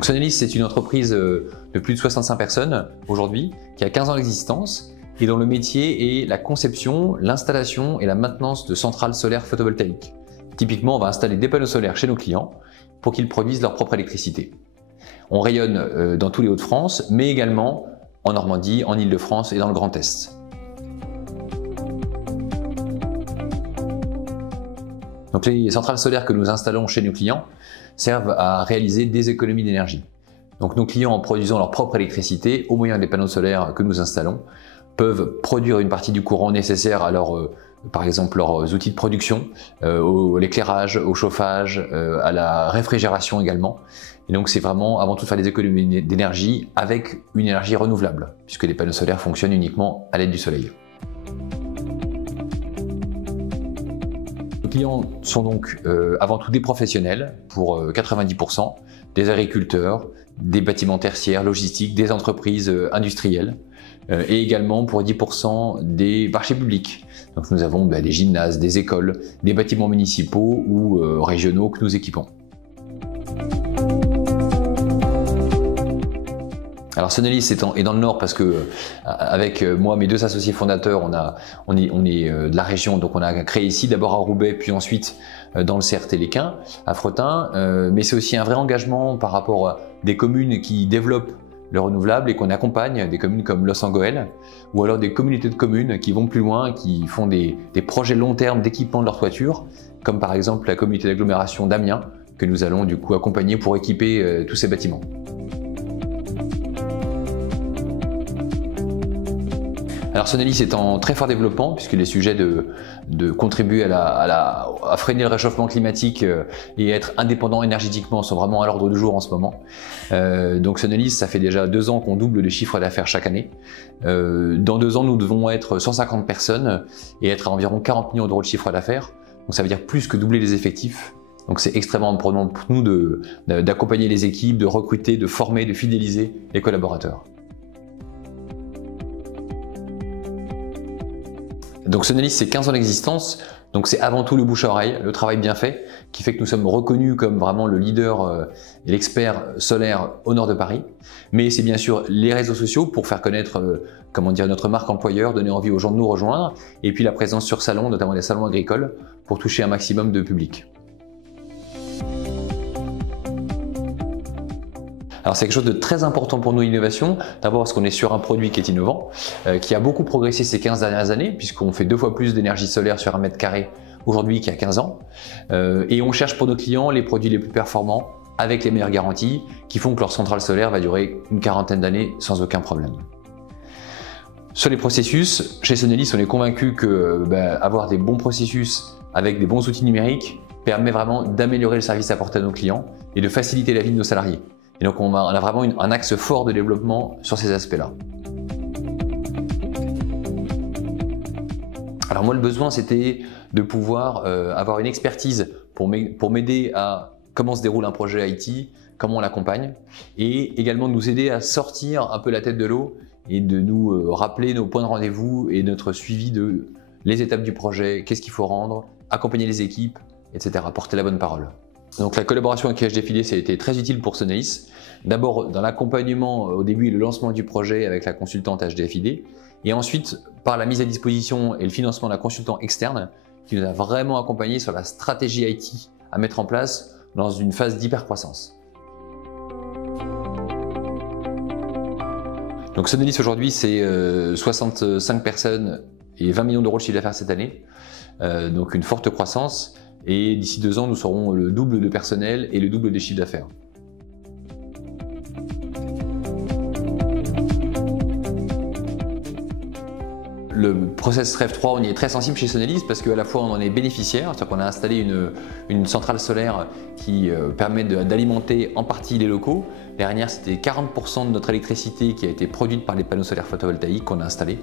Donc Sonelis, c'est une entreprise de plus de 65 personnes aujourd'hui, qui a 15 ans d'existence et dont le métier est la conception, l'installation et la maintenance de centrales solaires photovoltaïques. Typiquement, on va installer des panneaux solaires chez nos clients pour qu'ils produisent leur propre électricité. On rayonne dans tous les Hauts-de-France, mais également en Normandie, en Île-de-France et dans le Grand Est. Donc les centrales solaires que nous installons chez nos clients servent à réaliser des économies d'énergie. Donc nos clients, en produisant leur propre électricité au moyen des panneaux solaires que nous installons, peuvent produire une partie du courant nécessaire à par exemple leurs outils de production, l'éclairage, au chauffage, à la réfrigération également. Et donc c'est vraiment avant tout faire des économies d'énergie avec une énergie renouvelable, puisque les panneaux solaires fonctionnent uniquement à l'aide du soleil. Nos clients sont donc avant tout des professionnels pour 90%, des agriculteurs, des bâtiments tertiaires, logistiques, des entreprises industrielles et également pour 10% des marchés publics. Donc nous avons des gymnases, des écoles, des bâtiments municipaux ou régionaux que nous équipons. Alors Sonelis est dans le Nord parce que avec moi, mes deux associés fondateurs, on est de la région, donc on a créé ici d'abord à Roubaix, puis ensuite dans le CRT-les-Quins, à Fretin. Mais c'est aussi un vrai engagement par rapport à des communes qui développent le renouvelable et qu'on accompagne, des communes comme Los-en-Gohelle, ou alors des communautés de communes qui vont plus loin, qui font des projets long terme d'équipement de leur toiture, comme par exemple la communauté d'agglomération d'Amiens, que nous allons du coup accompagner pour équiper tous ces bâtiments. Alors Sonelis est en très fort développement puisque les sujets de contribuer à freiner le réchauffement climatique et être indépendant énergétiquement sont vraiment à l'ordre du jour en ce moment. Donc Sonelis, ça fait déjà 2 ans qu'on double le chiffre d'affaires chaque année. Dans 2 ans, nous devons être 150 personnes et être à environ 40 millions d'euros de chiffre d'affaires. Donc ça veut dire plus que doubler les effectifs. Donc c'est extrêmement important pour nous d'accompagner les équipes, de recruter, de former, de fidéliser les collaborateurs. Donc Sonelis, c'est 15 ans d'existence, donc c'est avant tout le bouche à oreille, le travail bien fait, qui fait que nous sommes reconnus comme vraiment le leader et l'expert solaire au nord de Paris. Mais c'est bien sûr les réseaux sociaux pour faire connaître notre marque employeur, donner envie aux gens de nous rejoindre, et puis la présence sur salons, notamment des salons agricoles, pour toucher un maximum de public. Alors c'est quelque chose de très important pour nous, l'innovation, d'abord parce qu'on est sur un produit qui est innovant, qui a beaucoup progressé ces 15 dernières années, puisqu'on fait 2 fois plus d'énergie solaire sur 1 mètre carré aujourd'hui qu'il y a 15 ans, et on cherche pour nos clients les produits les plus performants, avec les meilleures garanties, qui font que leur centrale solaire va durer une 40aine d'années sans aucun problème. Sur les processus, chez Sonelis, on est convaincu que avoir des bons processus avec des bons outils numériques permet vraiment d'améliorer le service apporté à nos clients et de faciliter la vie de nos salariés. Et donc on a vraiment un axe fort de développement sur ces aspects-là. Alors moi, le besoin, c'était de pouvoir avoir une expertise pour m'aider à comment se déroule un projet IT, comment on l'accompagne, et également de nous aider à sortir un peu la tête de l'eau et de nous rappeler nos points de rendez-vous et notre suivi de les étapes du projet, qu'est-ce qu'il faut rendre, accompagner les équipes, etc., porter la bonne parole. Donc la collaboration avec HD Affiliés, ça a été très utile pour Sonelis. D'abord dans l'accompagnement au début et le lancement du projet avec la consultante HD Affiliés, et ensuite par la mise à disposition et le financement d'un consultant externe qui nous a vraiment accompagnés sur la stratégie IT à mettre en place dans une phase d'hypercroissance. Donc Sonelis aujourd'hui, c'est 65 personnes et 20 millions d'euros de chiffre d'affaires cette année, donc une forte croissance. Et d'ici 2 ans, nous serons le double de personnel et le double des chiffres d'affaires. Le process REV 3, on y est très sensible chez Sonelis parce qu'à la fois on en est bénéficiaire, c'est-à-dire qu'on a installé une centrale solaire qui permet d'alimenter en partie les locaux. Dernière, c'était 40% de notre électricité qui a été produite par les panneaux solaires photovoltaïques qu'on a installés.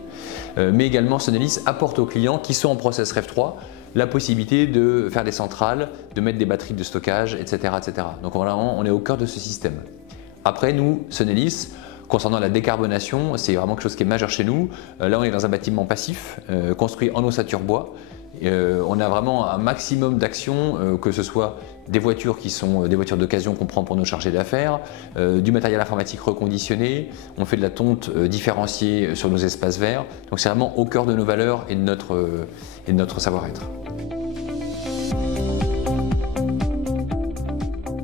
Mais également, Sonelis apporte aux clients qui sont en process REV 3 la possibilité de faire des centrales, de mettre des batteries de stockage, etc. etc. Donc vraiment, on est au cœur de ce système. Après, nous, Sonelis, concernant la décarbonation, c'est vraiment quelque chose qui est majeur chez nous. Là, on est dans un bâtiment passif, construit en ossature bois, On a vraiment un maximum d'actions, que ce soit des voitures qui sont des voitures d'occasion qu'on prend pour nos chargés d'affaires, du matériel informatique reconditionné, on fait de la tonte différenciée sur nos espaces verts. Donc c'est vraiment au cœur de nos valeurs et de notre savoir-être.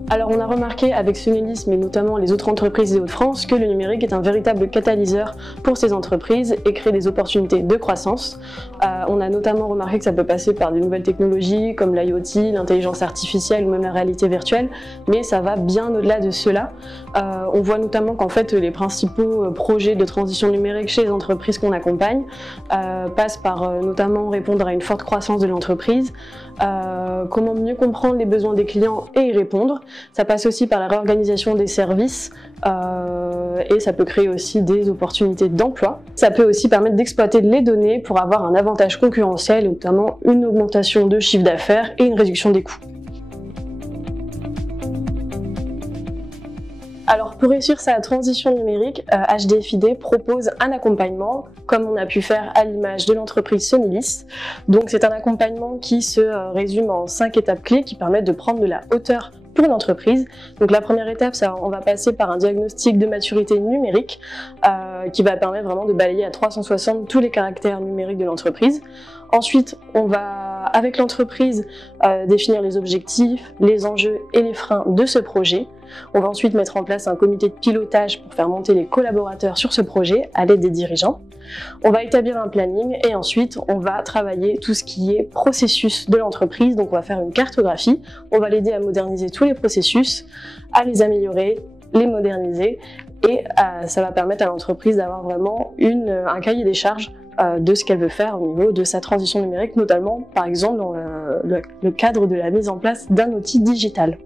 Alors on a remarqué avec Sonelis, mais notamment les autres entreprises des Hauts-de-France, que le numérique est un véritable catalyseur pour ces entreprises et crée des opportunités de croissance. On a notamment remarqué que ça peut passer par des nouvelles technologies comme l'IoT, l'intelligence artificielle ou même la réalité virtuelle, mais ça va bien au-delà de cela. On voit notamment qu'en fait les principaux projets de transition numérique chez les entreprises qu'on accompagne passent par notamment répondre à une forte croissance de l'entreprise, comment mieux comprendre les besoins des clients et y répondre. Ça passe aussi par la réorganisation des services et ça peut créer aussi des opportunités d'emploi. Ça peut aussi permettre d'exploiter les données pour avoir un avantage concurrentiel, notamment une augmentation de chiffre d'affaires et une réduction des coûts. Alors pour réussir sa transition numérique, HDFiD propose un accompagnement comme on a pu faire à l'image de l'entreprise Sonelis. Donc c'est un accompagnement qui se résume en 5 étapes clés qui permettent de prendre de la hauteur pour l'entreprise. Donc la première étape, on va passer par un diagnostic de maturité numérique qui va permettre vraiment de balayer à 360 tous les caractères numériques de l'entreprise. Ensuite, on va, avec l'entreprise, définir les objectifs, les enjeux et les freins de ce projet. On va ensuite mettre en place un comité de pilotage pour faire monter les collaborateurs sur ce projet à l'aide des dirigeants. On va établir un planning et ensuite on va travailler tout ce qui est processus de l'entreprise. Donc on va faire une cartographie, on va l'aider à moderniser tous les processus, à les améliorer, les moderniser et ça va permettre à l'entreprise d'avoir vraiment un cahier des charges de ce qu'elle veut faire au niveau de sa transition numérique, notamment par exemple dans le cadre de la mise en place d'un outil digital.